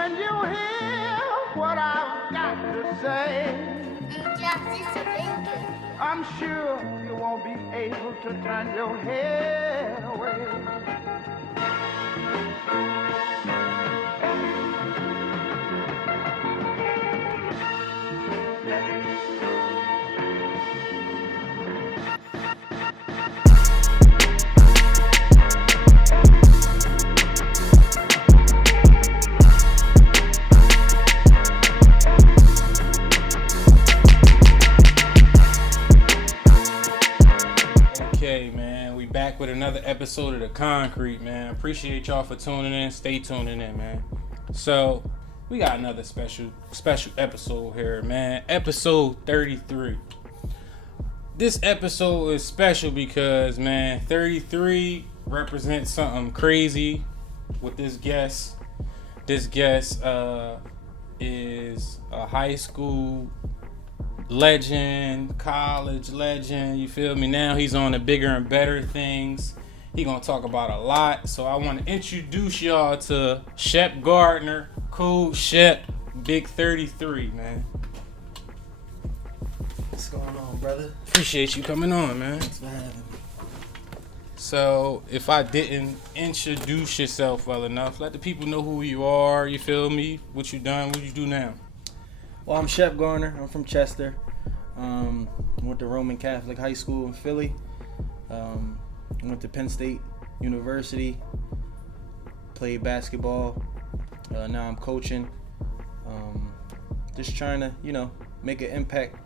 When you hear what I've got to say, I'm sure you won't be able to turn your head away. Okay, man, we back with another episode of The Concrete, man. Appreciate y'all for tuning in. Stay tuning in, man. So, we got another special episode here, man. Episode 33. This episode is special because, man, 33 represents something crazy with this guest. This guest is a high school legend, college legend, you feel me? Now he's on the bigger and better things. He gonna talk about a lot. So I want to introduce y'all to Shep Garner, cool Shep, big 33, man. What's going on, brother? Appreciate you coming on, man. Thanks for having me. So if I didn't introduce yourself well enough, let the people know who you are, you feel me? What you done, what you do now. Well, I'm Shep Garner. I'm from Chester. Went to Roman Catholic High School in Philly. Went to Penn State University. Played basketball. Now I'm coaching. Just trying to, make an impact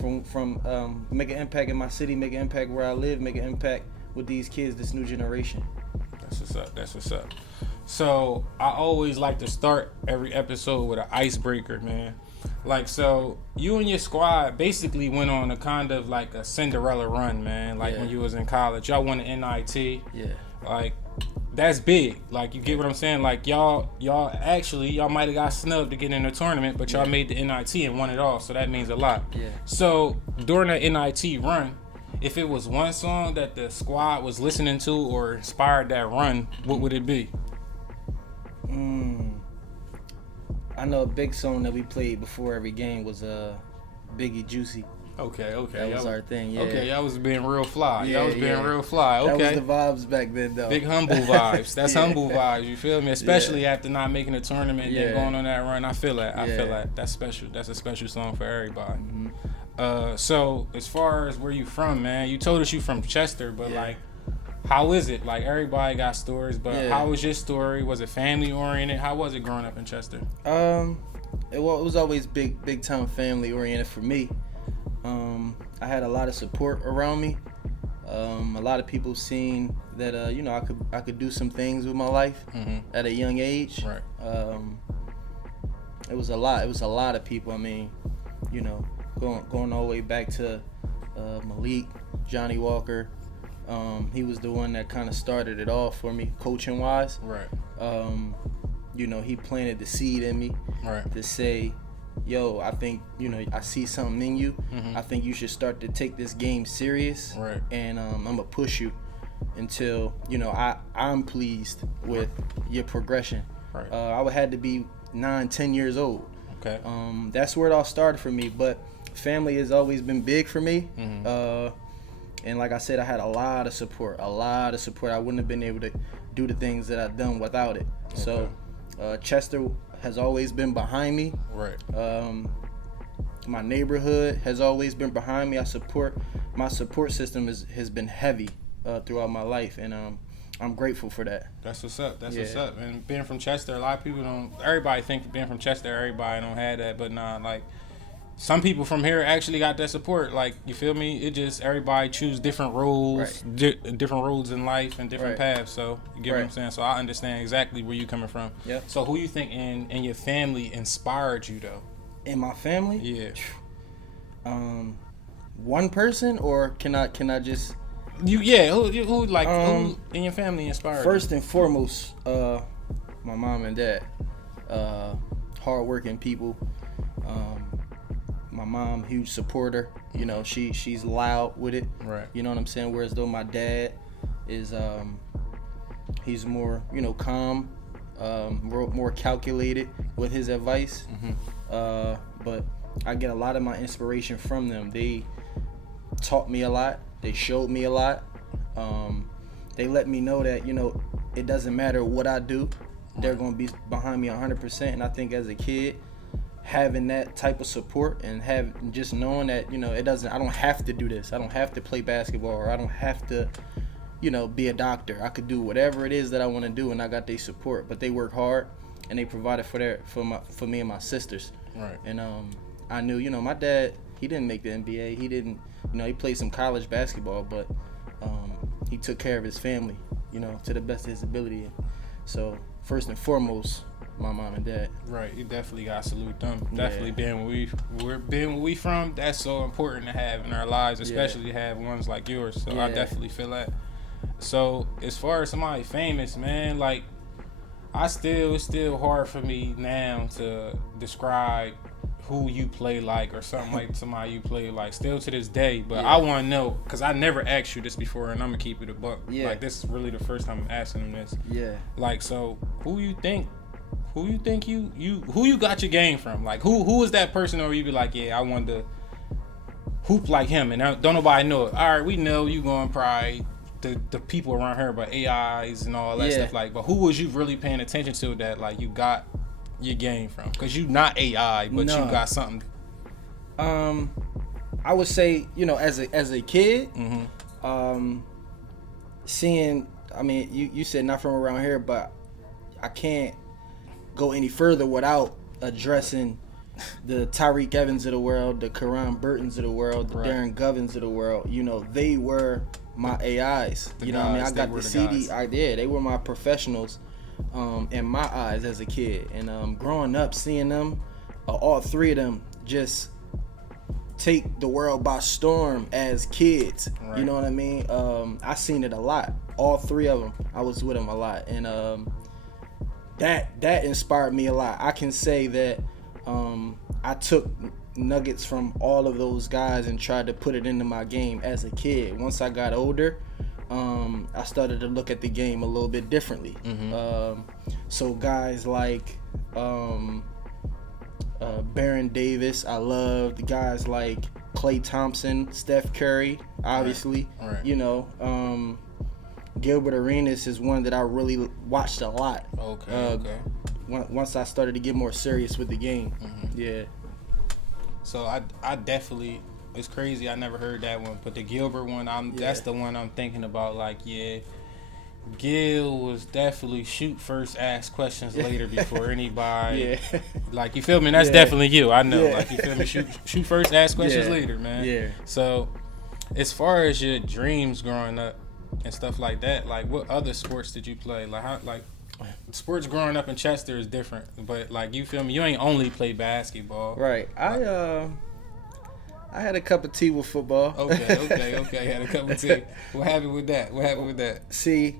make an impact in my city, make an impact where I live, make an impact with these kids, this new generation. That's what's up. So I always like to start every episode with an icebreaker, man. Like, so you and your squad basically went on a kind of like a Cinderella run, man. Like when you was in college, y'all won the NIT. Yeah. Like, that's big. Like, you get what I'm saying? Like, y'all might have got snubbed to get in the tournament, but y'all made the NIT and won it all. So that means a lot. Yeah. So during the NIT run, if it was one song that the squad was listening to or inspired that run, what would it be? I know a big song that we played before every game was Biggie Juicy. Okay. That was our thing, yeah. Okay, y'all was being real fly. Yeah, Y'all was being real fly. Okay. That was the vibes back then, though. Big humble vibes. That's humble vibes, you feel me? Especially after not making a tournament and then going on that run. I feel that. That's special. That's a special song for everybody. Mm-hmm. So as far as where you from, man, you told us you from Chester, but like, how is it? Like, everybody got stories, but how was your story? Was it family oriented? How was it growing up in Chester? It was always big time family oriented for me. I had a lot of support around me. A lot of people seen that I could do some things with my life at a young age. Right. It was a lot. It was a lot of people. I mean, going all the way back to Malik, Johnny Walker. He was the one that kind of started it all for me, coaching wise. Right. He planted the seed in me to say, yo, I think, I see something in you. I think you should start to take this game serious. Right. And I'm going to push you until, I'm pleased with your progression. Right. I had to be 9-10 years old. Okay. That's where it all started for me. But family has always been big for me. And like I said, I had a lot of support. I wouldn't have been able to do the things that I've done without it. Okay. So Chester has always been behind me. Right. My neighborhood has always been behind me. My support system has been heavy throughout my life, and I'm grateful for that. That's what's up. What's up. And being from Chester, a lot of people don't. Everybody think being from Chester, everybody don't have that, but nah, like. Some people from here actually got that support. Like, you feel me? It just, everybody choose different roles, different roads in life and different paths. So, you get what I'm saying? So, I understand exactly where you coming from. Yep. So, who you think in your family inspired you, though? In my family? Yeah. One person, or can I just... Who in your family inspired First and foremost, my mom and dad. Hardworking people. My mom, huge supporter. She's loud with it. Right. You know what I'm saying? Whereas though my dad is he's more, calm. more calculated with his advice. Mm-hmm. But I get a lot of my inspiration from them. They taught me a lot. They showed me a lot. They let me know that, you know, it doesn't matter what I do. They're going to be behind me 100%. And I think as a kid, having that type of support and just knowing that, you know, I don't have to do this. I don't have to play basketball, or I don't have to, you know, be a doctor. I could do whatever it is that I want to do, and I got their support. But they work hard, and they provided for me and my sisters. Right. And I knew, you know, my dad, he didn't make the NBA. He didn't, you know, he played some college basketball, but he took care of his family, you know, to the best of his ability. So first and foremost, my mom and dad. Right, you definitely gotta salute them. Yeah. Definitely being where we from. That's so important to have in our lives, especially to have ones like yours. So I definitely feel that. So as far as somebody famous, man, like it's still hard for me now to describe who you play like, or something like somebody you play like, still to this day. But I want to know, because I never asked you this before, and I'm gonna keep it a buck. Like, this is really the first time I'm asking him this. Like, so who you got your game from? Like, who is that person, or you be like, I wanted to hoop like him, and don't nobody know it. All right, we know you going probably the people around here, but AIs and all that stuff. Like, but who was you really paying attention to that, like, you got your game from? Because you not AI, but you got something. I would say, you know, as a kid, seeing, I mean, you said not from around here, but I can't go any further without addressing the Tyreek Evans of the world, the Karan Burtons of the world, the Darren Govins of the world. You know, they were my AIs. You know what I mean? I got the CD. They were my professionals in my eyes as a kid. And growing up, seeing them, all three of them just take the world by storm as kids. Right. You know what I mean? I seen it a lot. All three of them, I was with them a lot. And that inspired me a lot. I can say that I took nuggets from all of those guys and tried to put it into my game as a kid. Once I got older, I started to look at the game a little bit differently. So guys like Baron Davis, I loved guys like Klay Thompson, Steph Curry, obviously. Right. You know, Gilbert Arenas is one that I really watched a lot. Okay. Once I started to get more serious with the game. So I definitely, it's crazy, I never heard that one, but the Gilbert one, that's the one I'm thinking about. Like, Gil was definitely shoot first, ask questions later before anybody. Like, you feel me? That's definitely you. I know. Like, you feel me? Shoot first, ask questions later, man. So, as far as your dreams growing up and stuff like that, like, what other sports did you play? Like, how, like, sports growing up in Chester is different, but, like, you feel me? You ain't only play basketball. Right. I had a cup of tea with football. Okay. Had a cup of tea. What happened with that? See,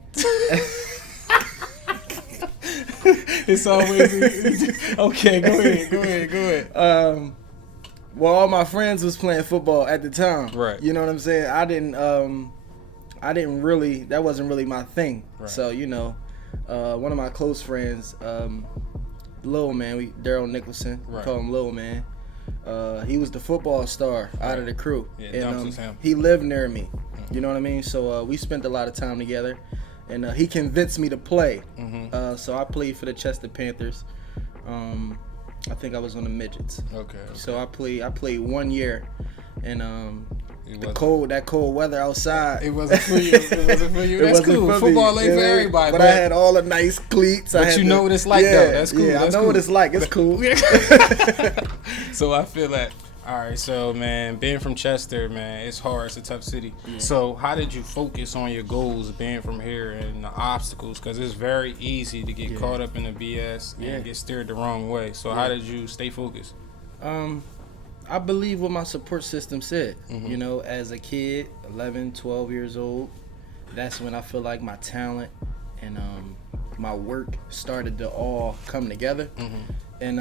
it's always okay. Go ahead. Well, all my friends was playing football at the time. Right. You know what I'm saying? I didn't really. That wasn't really my thing. Right. So, you know, one of my close friends, Lil Man, Daryl Nicholson, we call him Lil Man. He was the football star out of the crew. And he lived near me. You know what I mean? So we spent a lot of time together, and he convinced me to play. So I played for the Chester Panthers. I think I was on the midgets. Okay. So I played 1 year, and that cold weather outside. It wasn't for you. That's cool. Football ain't for everybody. But I had all the nice cleats. But you know what it's like, though. That's cool. I know what it's like. It's cool. So I feel that. All right, so, man, being from Chester, man, it's hard. It's a tough city. So how did you focus on your goals being from here and the obstacles? Because it's very easy to get caught up in the BS and get steered the wrong way. So how did you stay focused? I believe what my support system said. You know, as a kid, 11, 12 years old, that's when I feel like my talent and my work started to all come together. And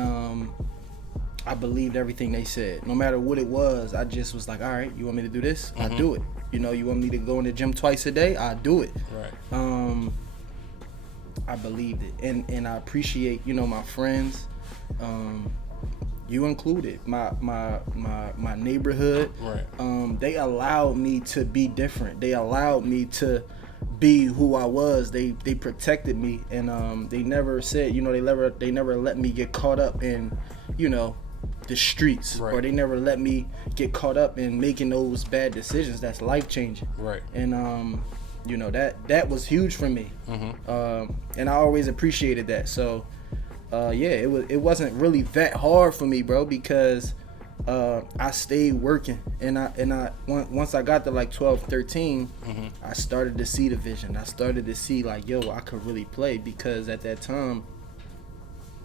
I believed everything they said. No matter what it was, I just was like, all right, you want me to do this? I do it. You know, you want me to go in the gym twice a day? I do it. Right. I believed it, and I appreciate, you know, my friends, you included, my neighborhood. Right. They allowed me to be different. They allowed me to be who I was. They protected me, and they never said, you know, they never let me get caught up in, you know, the streets, right. or they never let me get caught up in making those bad decisions that's life changing. Right. And you know, that was huge for me. Mm-hmm. And I always appreciated that. So it wasn't really that hard for me, bro, because I stayed working, and I once I got to like 12, 13, mm-hmm. I started to see the vision. I started to see like, yo, I could really play, because at that time,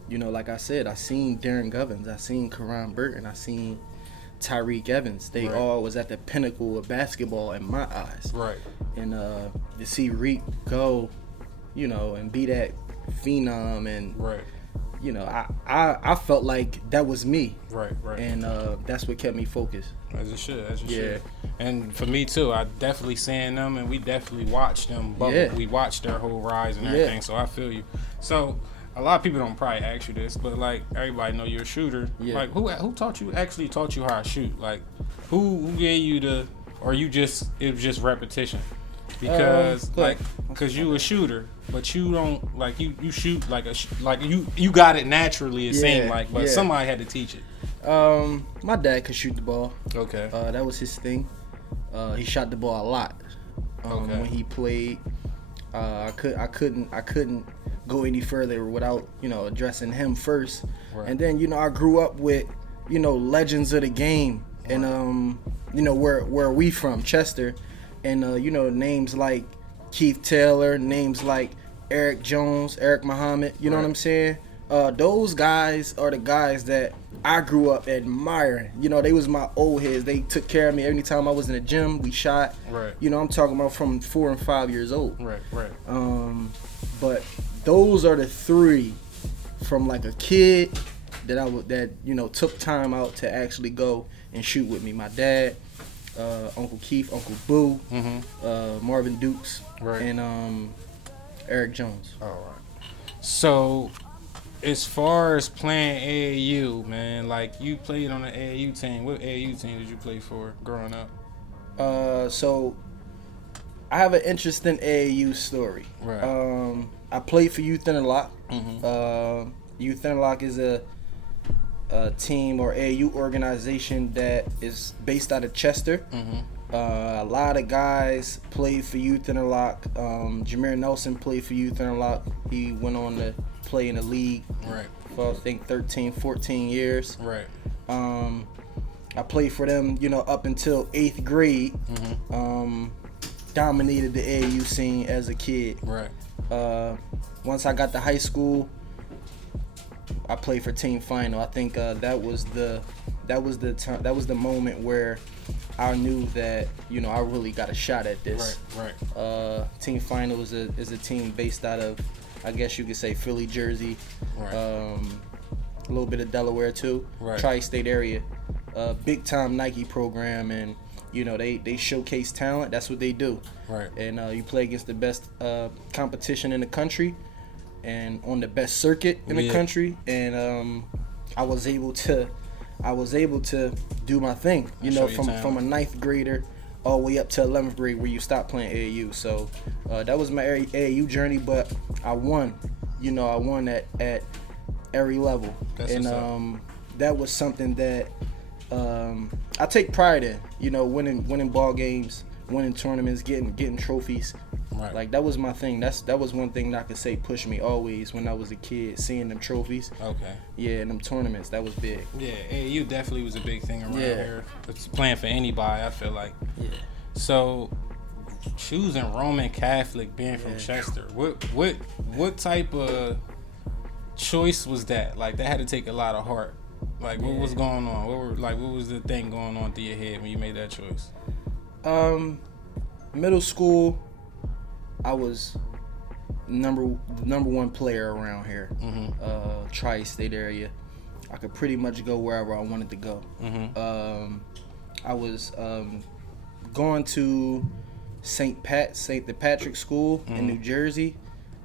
you know, like I said, I seen Darren Govins, I seen Karan Burton, I seen Tyreek Evans. They right. all was at the pinnacle of basketball in my eyes. Right. And to see Reek go, you know, and be that phenom, and right. you know, I felt like that was me. Right. Right. And that's what kept me focused. As it should. And for me too, I definitely seen them, and we definitely watched them bubble. Yeah. We watched their whole rise and everything. So I feel you. So a lot of people don't probably ask you this, but like everybody know you're a shooter. Yeah. Like who taught you how to shoot? Like who gave you the, or it was just repetition? Because you a shooter, but you don't like you shoot like you got it naturally. It seemed like, but somebody had to teach it. My dad could shoot the ball. Okay. That was his thing. He shot the ball a lot. When he played, I couldn't go any further without, you know, addressing him first. Right. And then, you know, I grew up with, you know, legends of the game, and you know, where we from, Chester, and you know, names like Keith Taylor, names like Eric Jones, Eric Muhammad, you know what I'm saying? Those guys are the guys that I grew up admiring. You know, they was my old heads. They took care of me every time I was in the gym. We shot. Right. You know, I'm talking about from 4 and 5 years old. Right. But those are the three from like a kid that you know, took time out to actually go and shoot with me. My dad, Uncle Keith, Uncle Boo, Mm-hmm. Marvin Dukes, Right. and Eric Jones. All right. So, as far as playing AAU, man, like you played on the AAU team. What AAU team did you play for growing up? So I have an interesting AAU story. Right. I played for Youth Interlock. Mm-hmm. Youth Interlock is a team or AAU organization that is based out of Chester. Mm-hmm. A lot of guys played for Youth Interlock. Jameer Nelson played for Youth Interlock. He went on to play in the league Right. for I think 13, 14 years. Right. I played for them, you know, up until 8th grade. Mm-hmm. Dominated the AAU scene as a kid. Right. Once I got to high school, I played for team final. I think that was the moment where I knew that, you know, I really got a shot at this. Right. Team final is a team based out of, I guess you could say, Philly, Jersey, Right. a little bit of Delaware too, Right. Tri-State area. Big time Nike program, and you know, they showcase talent. That's what they do. Right. And you play against the best competition in the country, and on the best circuit in the country. And I was able to do my thing. You know, from a 9th grader all the way up to 11th grade, where you stop playing AAU. So that was my AAU journey. But I won. You know, I won at every level. That's and that was something that I take pride in, you know, winning ball games, winning tournaments, getting trophies. Right. Like that was my thing. That was one thing that I could say pushed me always when I was a kid, seeing them trophies. Okay. Yeah, and them tournaments, that was big. Yeah, AAU definitely was a big thing around here. It's playing for anybody, I feel like. Yeah. So, choosing Roman Catholic, being from Chester, what type of choice was that? Like that had to take a lot of heart. Like what was going on? What was the thing going on through your head when you made that choice? Middle school, I was number one player around here. Mm-hmm. Tri-State area. I could pretty much go wherever I wanted to go. Mm-hmm. I was going to St. Patrick's School in New Jersey.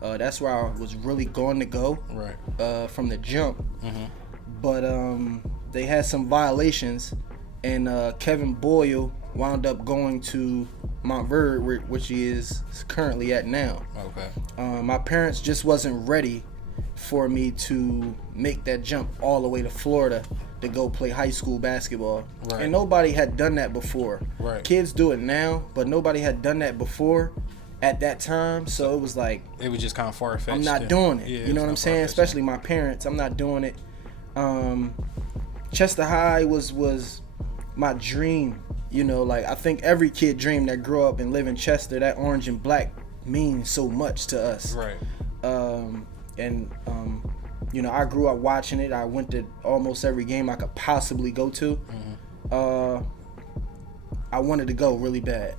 That's where I was really going to go. Right. From the jump. Mm-hmm. But they had some violations, and Kevin Boyle wound up going to Montverde, which he is currently at now. Okay. My parents just wasn't ready for me to make that jump all the way to Florida to go play high school basketball. Right. And nobody had done that before. Right. Kids do it now, but nobody had done that before at that time. So it was like, it was just kind of far-fetched. I'm not doing it. Yeah, you know what I'm saying? Especially my parents. I'm not doing it. Chester High was my dream. You know, like, I think every kid dream that grew up and live in Chester, that orange and black means so much to us. Right. You know, I grew up watching it. I went to almost every game I could possibly go to. Mm-hmm. I wanted to go really bad.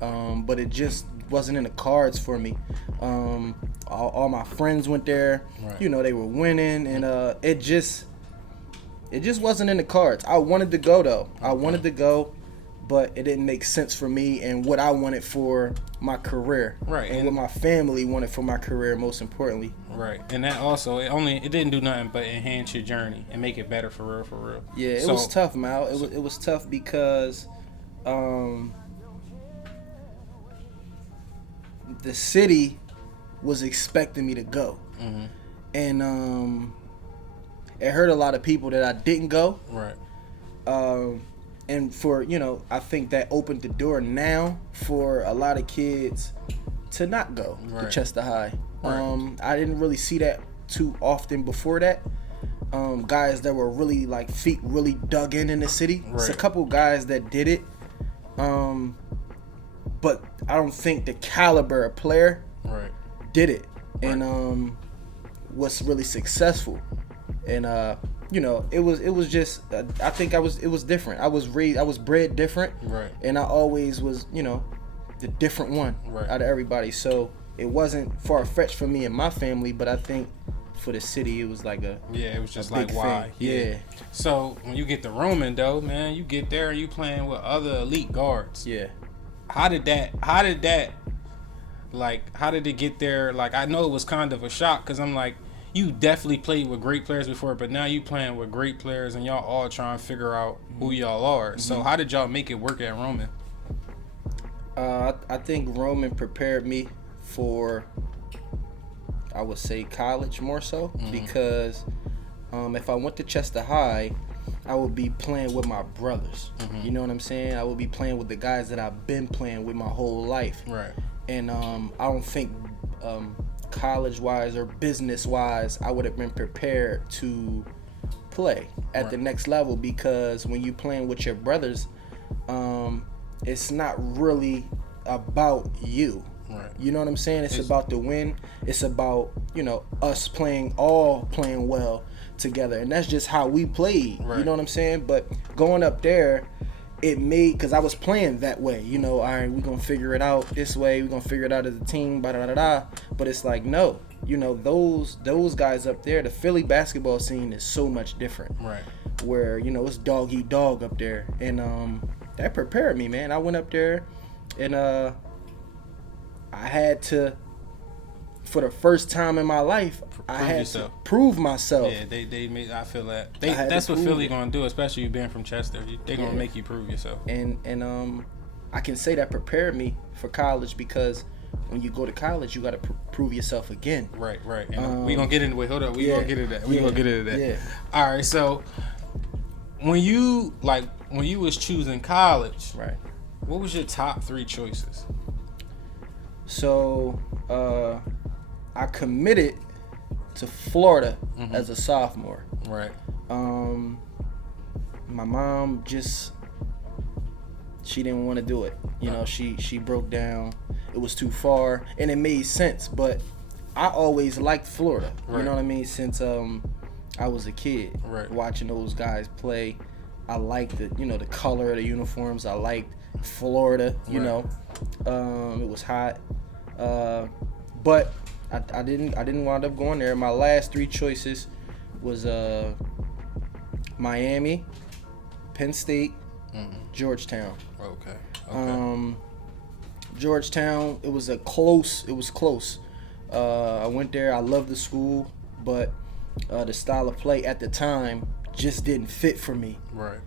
But it just wasn't in the cards for me. All my friends went there. Right. You know, they were winning, and it just wasn't in the cards. I wanted to go, though. I wanted to go, but it didn't make sense for me and what I wanted for my career. Right. And what my family wanted for my career, most importantly. Right. And that also, it didn't do nothing but enhance your journey and make it better for real. Yeah, it was tough, Mal. It was tough because the city was expecting me to go. Mm-hmm. And it hurt a lot of people that I didn't go. Right. And for, you know, I think that opened the door now for a lot of kids to not go to Chester High. Right. I didn't really see that too often before that. Guys that were really, like, feet really dug in the city. Right. It's a couple guys that did it. But I don't think the caliber of player did it. Right. And was really successful. And you know, it was just I think it was different. I was bred different. Right. And I always was, you know, the different one out of everybody. So it wasn't far-fetched for me and my family, but I think for the city it was like it was just like, why? Yeah. So when you get to Roman, though, man, you get there and you playing with other elite guards. Yeah. How did it get there? Like, I know it was kind of a shock because I'm like, you definitely played with great players before, but now you playing with great players and y'all all trying to figure out who y'all are. Mm-hmm. So how did y'all make it work at Roman? I think Roman prepared me for, I would say, college more so. Mm-hmm. Because if I went to Chester High, I would be playing with my brothers. Mm-hmm. You know what I'm saying? I would be playing with the guys that I've been playing with my whole life. Right. And I don't think college-wise or business-wise, I would have been prepared to play at the next level, because when you playing with your brothers, it's not really about you. Right. You know what I'm saying? It's about the win. It's about, you know, us playing well together, and that's just how we played. Right. You know what I'm saying? But going up there, it made, because I was playing that way, you know, all right, we're going to figure it out this way, we're going to figure it out as a team, but it's like, no, you know, those guys up there, the Philly basketball scene is so much different. Right. Where, you know, it's dog eat dog up there. And that prepared me, man. I went up there and I had to, for the first time in my life, I had to prove myself. Yeah, they made. I feel that that's what Philly gonna do, especially you being from Chester. They gonna make you prove yourself. And I can say that prepared me for college, because when you go to college, you got to prove yourself again. Right. And we gonna get into it. Hold up, we gonna get into that. We gonna get into that. Yeah. All right. So when you was choosing college, right, what was your top 3 choices? So I committed to Florida as a sophomore. Right. My mom she didn't want to do it. You know, she broke down. It was too far, and it made sense. But I always liked Florida. Right. You know what I mean? Since I was a kid, watching those guys play, I liked the color of the uniforms. I liked Florida. You know, it was hot. But I didn't wind up going there. My last 3 choices was Miami, Penn State, Georgetown. Okay. Georgetown, it was close. I went there. I loved the school, but the style of play at the time just didn't fit for me. Right.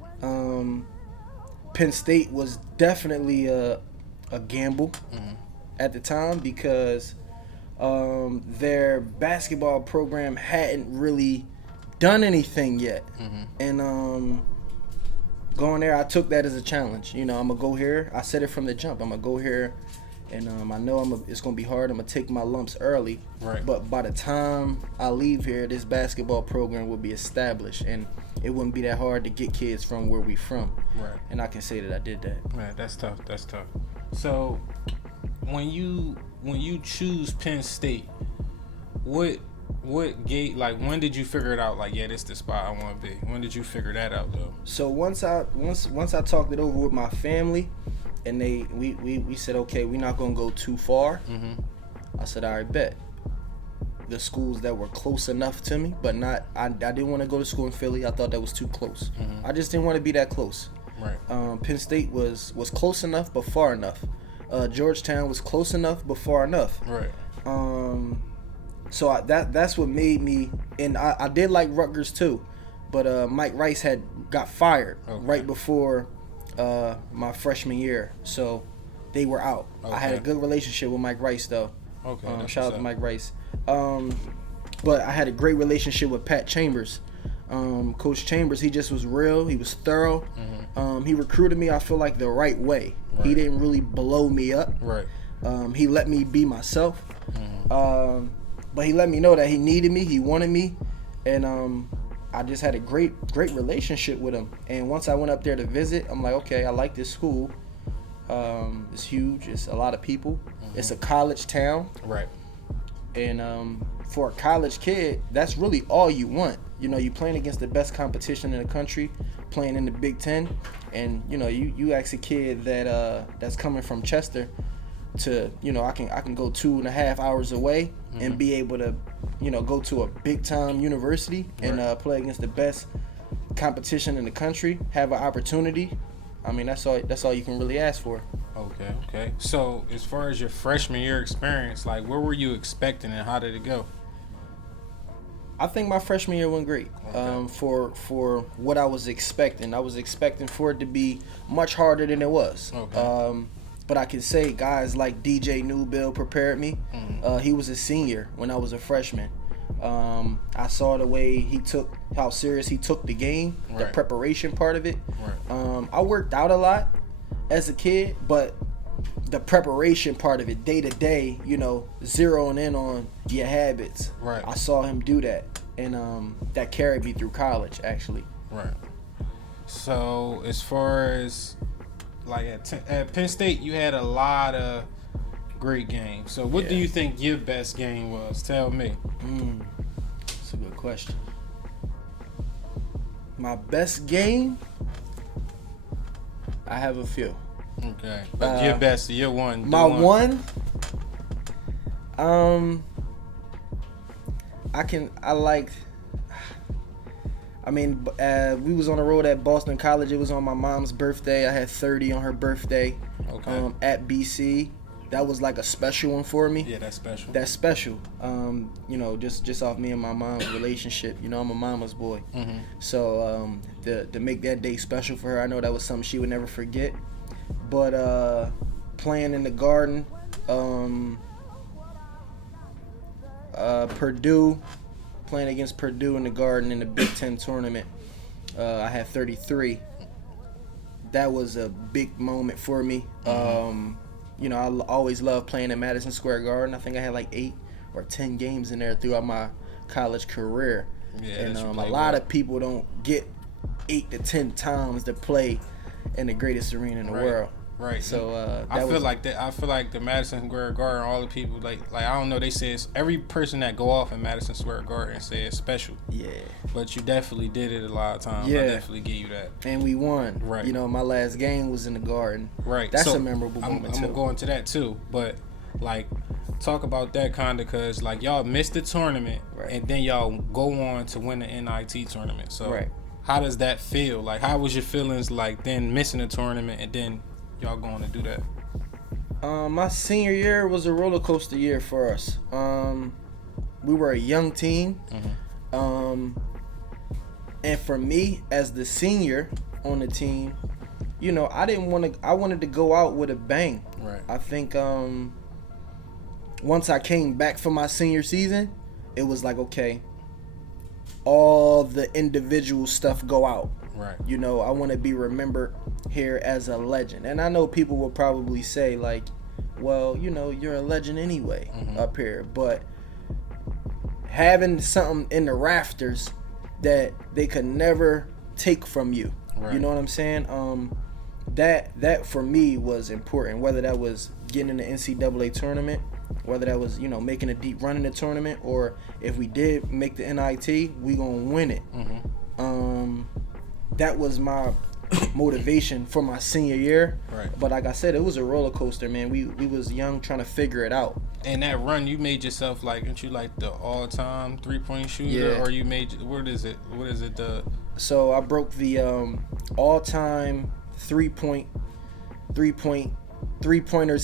Penn State was definitely a gamble at the time because their basketball program hadn't really done anything yet. And going there, I took that as a challenge. I'm going to go here. I said it from the jump. I'm going to go here, and I know it's going to be hard. I'm going to take my lumps early. Right. But by the time I leave here, this basketball program will be established, and it wouldn't be that hard to get kids from where we from. Right. And I can say that I did that. Man, that's tough. So when you choose Penn State, what gate, like, when did you figure it out, like, yeah, this is the spot I want to be? When did you figure that out, though? So once I talked it over with my family, and we said, okay, we're not gonna go too far. I said, all right, bet. The schools that were close enough to me, but not, I didn't want to go to school in Philly. I thought that was too close. I just didn't want to be that close. Right. Penn State was close enough but far enough. Georgetown was close enough but far enough. Right. So that's what made me, and I did like Rutgers too, but Mike Rice had got fired right before my freshman year, so they were out. Okay. I had a good relationship with Mike Rice though. Okay. Shout out to Mike Rice. But I had a great relationship with Pat Chambers. Coach Chambers, he just was real. He was thorough. He recruited me, I feel like, the right way. Right. He didn't really blow me up. Right. He let me be myself. But he let me know that he needed me, he wanted me, and I just had a great relationship with him. And once I went up there to visit, I'm like, okay, I like this school. It's huge. It's a lot of people. It's a college town. Right. And for a college kid, that's really all you want. You're playing against the best competition in the country, playing in the Big Ten, and you ask a kid that's coming from Chester to I can go 2.5 hours away and be able to go to a big time university and play against the best competition in the country, have an opportunity. I mean, that's all you can really ask for. Okay. So as far as your freshman year experience, like, what were you expecting and how did it go? I think my freshman year went great. Okay. For what I was expecting for it to be much harder than it was. Okay. But I can say guys like DJ Newbill prepared me. He was a senior when I was a freshman. I saw the way how serious he took the game, the preparation part of it. Right. I worked out a lot as a kid, but the preparation part of it, day to day, zeroing in on your habits. Right. I saw him do that, and that carried me through college, actually. Right. So as far as, like, at Penn State, you had a lot of great games. So what do you think your best game was? Tell me. That's a good question. My best game? I have a few. Okay. But your best, your one. My one? We was on the road at Boston College. It was on my mom's birthday. I had 30 on her birthday. Okay. At BC. That was like a special one for me. Yeah, that's special. That's special. Just off me and my mom's relationship. I'm a mama's boy. So to make that day special for her, I know that was something she would never forget. But playing in the Garden, Purdue, playing against Purdue in the Garden in the Big Ten tournament, I had 33. That was a big moment for me. I always loved playing at Madison Square Garden. I think I had like 8 or 10 games in there throughout my college career. Yeah, and a lot of people don't get 8 to 10 times to play in the greatest arena in the world. Right. So I feel like the Madison Square Garden, all the people like I don't know, they say every person that go off in Madison Square Garden say it's special. Yeah. But you definitely did it a lot of times. Yeah. I definitely give you that. And we won. Right. My last game was in the Garden. Right. That's so a memorable moment too. I'm going to that too, but like, talk about that kind of, because like y'all missed the tournament and then y'all go on to win the NIT tournament. So how does that feel? Like, how was your feelings like then missing the tournament and then y'all going to do that? My senior year was a roller coaster year for us. We were a young team. And for me, as the senior on the team, you know, I wanted to go out with a bang. Right. I think once I came back for my senior season, it was like, okay, all the individual stuff go out. Right. You know, I want to be remembered here as a legend. And I know people will probably say, like, well, you know, you're a legend anyway up here. But having something in the rafters that they could never take from you. Right. You know what I'm saying? That for me was important, whether that was getting in the NCAA tournament, whether that was, you know, making a deep run in the tournament, or if we did make the NIT, we gonna win it. That was my motivation for my senior year. Right. But like I said, it was a roller coaster, man. We was young, trying to figure it out. And that run, you made yourself, like, aren't you like the all-time 3-point shooter? Yeah. Or you made, what is it? So I broke the all-time three-pointers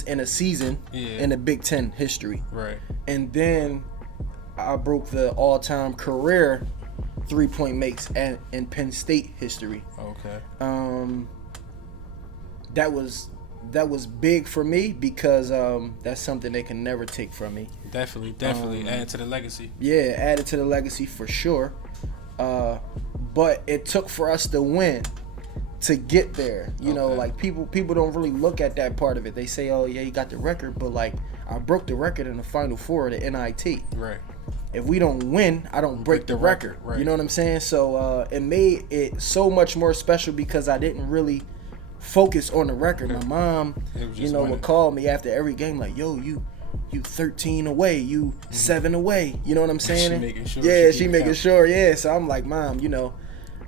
in a season in the Big Ten history. Right. And then I broke the all-time career 3-point makes in Penn State history. Okay. That was big for me because that's something they can never take from me. Definitely add to the legacy. Yeah, added to the legacy for sure. But it took for us to win to get there. You know, like people don't really look at that part of it. They say, oh yeah, you got the record, but like I broke the record in the Final Four of the NIT. Right. If we don't win, I don't break the record. Right. You know what I'm saying? So it made it so much more special because I didn't really focus on the record. My mom, you know, would call me after every game like, yo, you 13 away, you 7 away. You know what I'm saying? She making sure. Yeah, she making sure. Yeah, so I'm like, Mom, you know,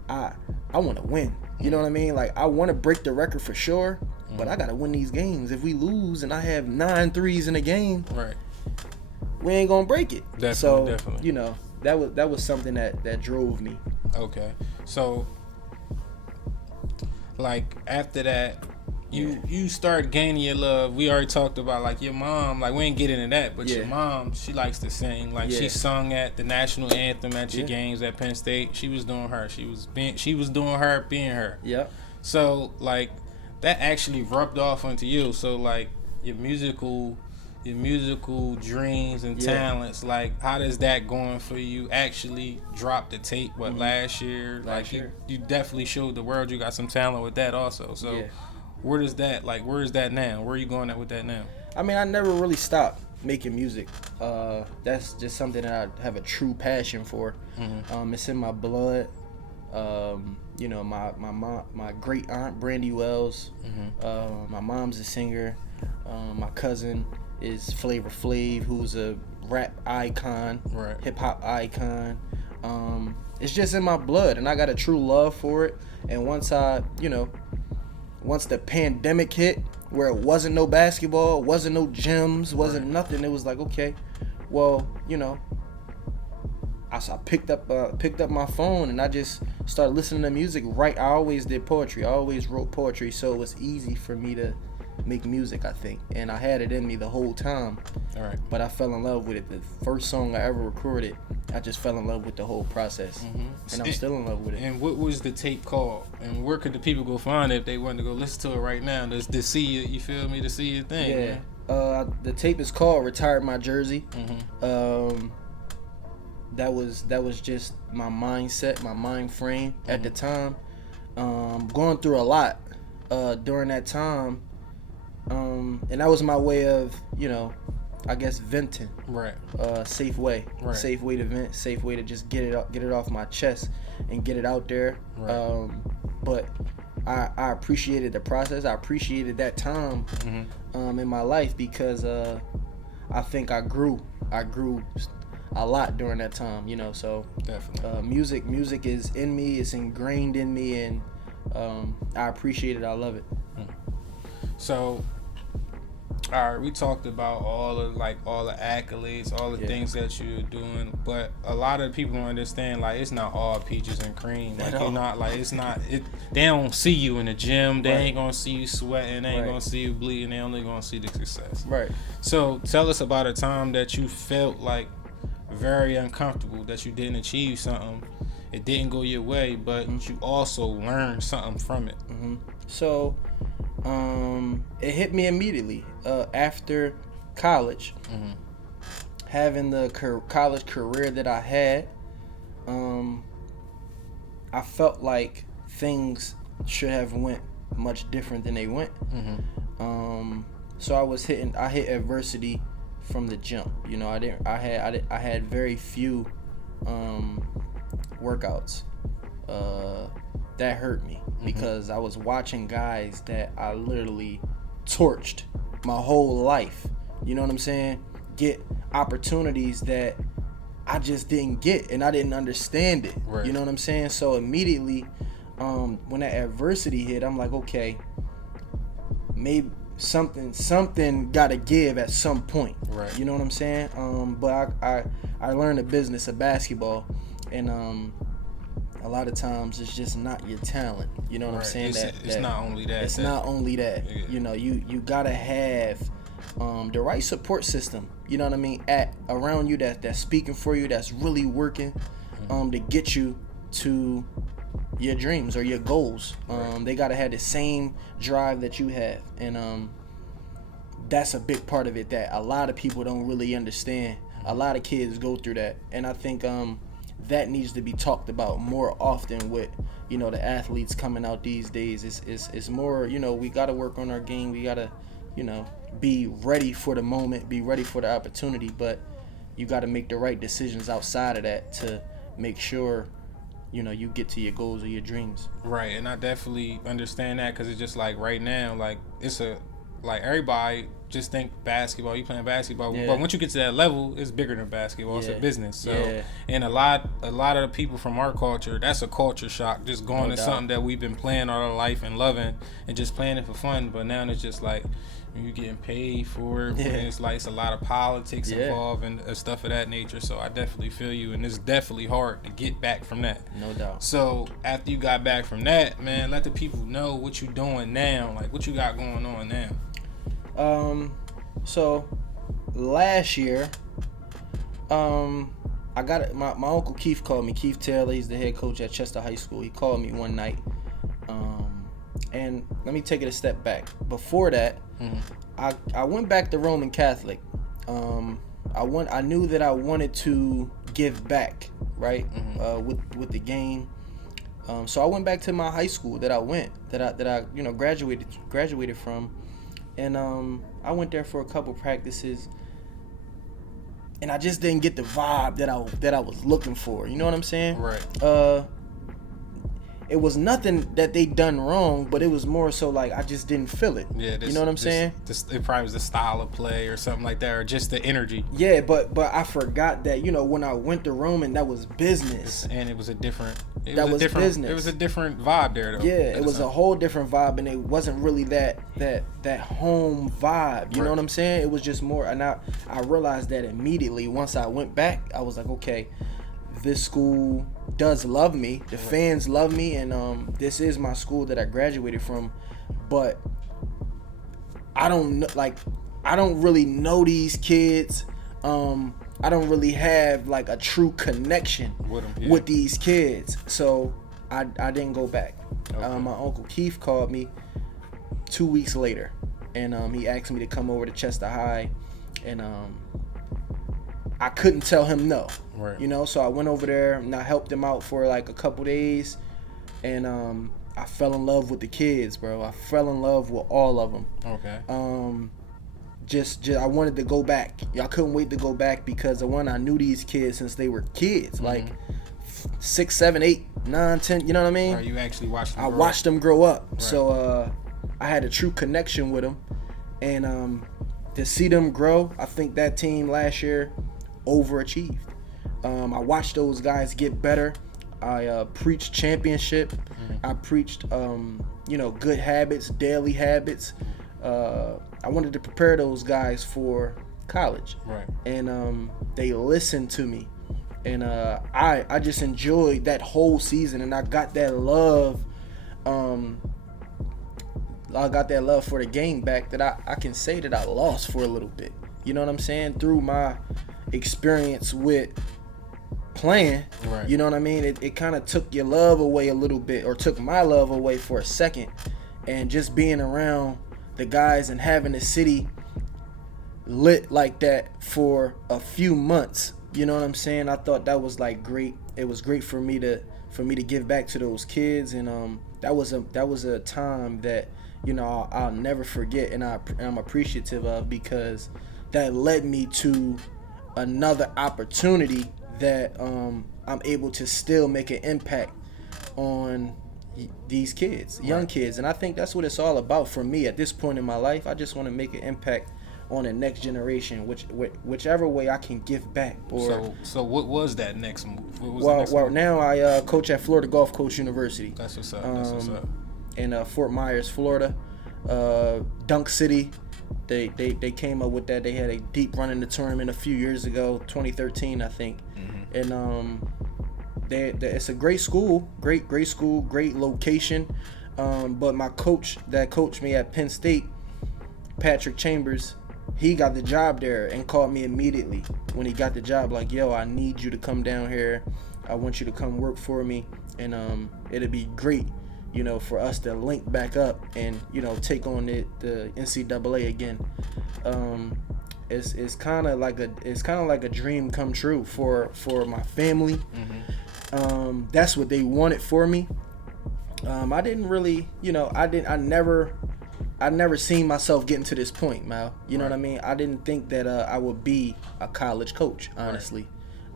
I want to win. You know what I mean? Like, I want to break the record for sure, but I got to win these games. If we lose and I have 9 threes in a game, right, we ain't going to break it. Definitely. You know, that was something that drove me. Okay. So, like, after that, you start gaining your love. We already talked about, like, your mom. Like, we ain't get into that, but your mom, she likes to sing. Like, she sung at the national anthem at your games at Penn State. She was doing her. She was doing her, being her. Yep. So, like, that actually rubbed off onto you. So, like, your musical dreams and talents, like, how does that going for you? Actually dropped the tape last year? You definitely showed the world you got some talent with that also. So where is that now? Where are you going at with that now? I mean, I never really stopped making music. That's just something that I have a true passion for. It's in my blood. You know, my great aunt Brandy Wells, my mom's a singer. My cousin is Flavor Flav, who's a rap icon, hip hop icon. It's just in my blood, and I got a true love for it. And once the pandemic hit, where it wasn't no basketball, wasn't no gyms, wasn't nothing, it was like, okay, well, you know, I picked up my phone and I just started listening to music. I always did poetry. I always wrote poetry, so it was easy for me to make music, I think, and I had it in me the whole time. All right. But I fell in love with it. The first song I ever recorded, I just fell in love with the whole process, and I'm still in love with it. And what was the tape called? And where could the people go find it if they wanted to go listen to it right now? To see it, you feel me? To see your thing. Yeah. Man. The tape is called "Retired My Jersey." That was just my mindset, my mind frame at the time. Going through a lot during that time. And that was my way of, you know, I guess venting. Right. Safe way. Right. Safe way to vent. Safe way to just get it off my chest and get it out there. Right. But I appreciated the process. I appreciated that time in my life because I think I grew a lot during that time. You know, so definitely. Music is in me. It's ingrained in me, and I appreciate it. I love it. So, All right, we talked about all the accolades, all the things that you're doing, but a lot of people don't understand, like, it's not all peaches and cream. Like, you're not, like, it's not, they don't see you in the gym, they ain't gonna see you sweating, they ain't gonna see you bleeding, they only gonna see the success. Right. So tell us about a time that you felt like very uncomfortable, that you didn't achieve something, it didn't go your way, but you also learned something from it. So it hit me immediately after college. Having the college career that I had, I felt like things should have went much different than they went. So I hit adversity from the jump. You know, I had very few workouts that hurt me, because I was watching guys that I literally torched my whole life. You know what I'm saying? Get opportunities that I just didn't get, and I didn't understand it. Right. You know what I'm saying? So immediately, when that adversity hit, I'm like, okay, maybe something got to give at some point. Right. You know what I'm saying? But I learned the business of basketball, and a lot of times it's just not your talent. You know what I'm saying? It's not only that. It's not only that. Yeah. You know, you gotta have the right support system. You know what I mean? Around you that's speaking for you, that's really working to get you to your dreams or your goals. They gotta have the same drive that you have, and that's a big part of it that a lot of people don't really understand. A lot of kids go through that, and I think that needs to be talked about more often with, you know, the athletes coming out these days. It's more, you know, we got to work on our game. We got to, you know, be ready for the moment, be ready for the opportunity, but you got to make the right decisions outside of that to make sure, you know, you get to your goals or your dreams. Right, and I definitely understand that, because it's just like right now, like, it's like everybody just think basketball, you playing basketball, but once you get to that level, it's bigger than basketball. It's a business. So and a lot of the people from our culture, that's a culture shock, just going to something that we've been playing all our life and loving and just playing it for fun, but now it's just like you're getting paid for it. It's like it's a lot of politics involved and stuff of that nature. So I definitely feel you, and it's definitely hard to get back from that. No doubt. So after you got back from that, man, let the people know what you doing now, like what you got going on now. So last year, I got my Uncle Keith called me. Keith Taylor, he's the head coach at Chester High School. He called me one night, and let me take it a step back. Before that, I went back to Roman Catholic. I knew that I wanted to give back, right, with the game. So I went back to my high school that I you know graduated from. And I went there for a couple practices, and I just didn't get the vibe that I was looking for. You know what I'm saying? Right. It was nothing that they done wrong, but it was more so like I just didn't feel it. Yeah. You know what I'm saying? It probably was the style of play or something like that, or just the energy. Yeah, but I forgot that, you know, when I went to Roman, that was business. And it was a different. Business. It was a different vibe there, though. Yeah, it was a whole different vibe, and it wasn't really that home vibe. You know what I'm saying? It was just more, and I realized that immediately once I went back. I was like, okay, this school does love me. The fans love me, and this is my school that I graduated from. But I don't really know these kids. I don't really have like a true connection with these kids, so I didn't go back. Okay. My Uncle Keith called me 2 weeks later, and he asked me to come over to Chester High, and I couldn't tell him no. Right. You know, so I went over there and I helped him out for like a couple days, and I fell in love with the kids, bro. I fell in love with all of them. Okay. Just I wanted to go back. I couldn't wait to go back because I knew these kids since they were kids, like 6, 7, 8, 9, 10. You know what I mean? Or you actually watched them. I watched them grow up, right. So I had a true connection with them, and to see them grow, I think that team last year overachieved. I watched those guys get better. I preached championship. I preached good habits, daily habits. I wanted to prepare those guys for college. Right. And they listened to me. And I just enjoyed that whole season, and I got that love. I got that love for the game back that I can say that I lost for a little bit. You know what I'm saying? Through my experience with playing, right. You know what I mean? It kind of took your love away a little bit, or took my love away for a second. And just being around the guys and having the city lit like that for a few months, you know what I'm saying? I thought that was like great. It was great for me to give back to those kids, and that was a time that, you know, I'll never forget, and I'm appreciative of, because that led me to another opportunity that I'm able to still make an impact on these kids, young kids. And I think that's what it's all about for me at this point in my life. I just want to make an impact on the next generation, whichever way I can give back. Or so what was that next move? Well, now I coach at Florida Gulf Coast University. That's what's up. In Fort Myers, Florida. Dunk City. They came up with that. They had a deep run in the tournament a few years ago, 2013, I think. Mm-hmm. And it's a great school, great school, great location. But my coach that coached me at Penn State, Patrick Chambers, he got the job there and called me immediately when he got the job. Like, yo, I need you to come down here. I want you to come work for me, and it'd be great, you know, for us to link back up and, you know, take on the NCAA again. It's kind of like a dream come true for my family. Mm-hmm. That's what they wanted for me. I didn't really, you know, I never seen myself getting to this point, Mal. You know what I mean? I didn't think that I would be a college coach, honestly.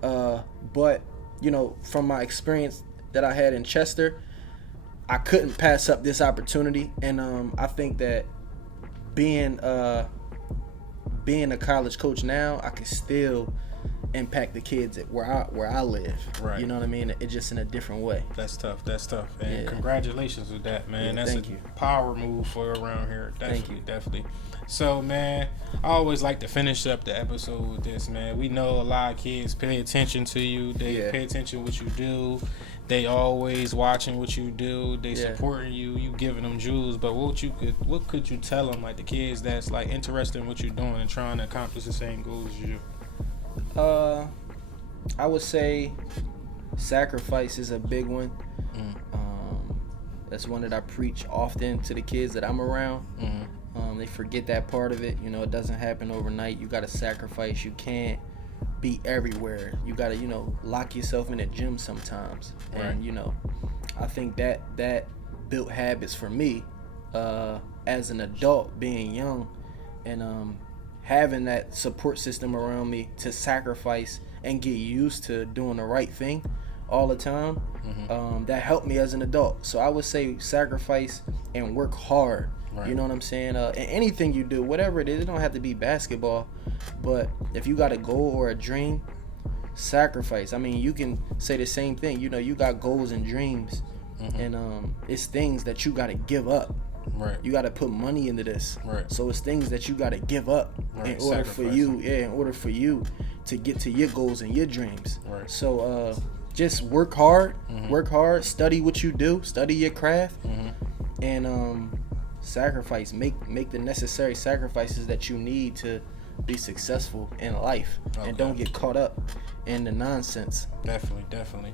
Right. But, you know, from my experience that I had in Chester, I couldn't pass up this opportunity. And I think that being a college coach now, I can still impact the kids at where I live. Right. You know what I mean? It's just in a different way. That's tough. And congratulations with that, man. Yeah, that's a power move for around here. Definitely. So, man, I always like to finish up the episode with this, man. We know a lot of kids pay attention to you. They pay attention to what you do. They always watching what you do. They supporting you. You giving them jewels. But what could you tell them, like the kids that's like interested in what you're doing and trying to accomplish the same goals as you? I would say sacrifice is a big one. That's one that I preach often to the kids that I'm around. They forget that part of it. You know, it doesn't happen overnight. You got to sacrifice. You can't be everywhere. You got to, you know, lock yourself in a gym sometimes. Right. And, you know, I think that built habits for me as an adult, being young, and having that support system around me to sacrifice and get used to doing the right thing all the time. That helped me as an adult. So I would say sacrifice and work hard. Right. You know what I'm saying? And anything you do, whatever it is, it don't have to be basketball, but if you got a goal or a dream, sacrifice. I mean, you can say the same thing. You know, you got goals and dreams, and it's things that you got to give up. Right. You got to put money into this. Right. So it's things that you got to give up in order for you to get to your goals and your dreams. Right. So just work hard, study what you do, study your craft, and sacrifice. Make the necessary sacrifices that you need to be successful in life, and don't get caught up in the nonsense. Definitely.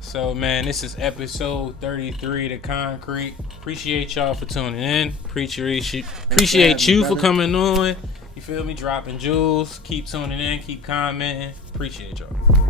So, man, this is episode 33 to Concrete. Appreciate y'all for tuning in. Appreciate you for coming on. You feel me? Dropping jewels. Keep tuning in. Keep commenting. Appreciate y'all.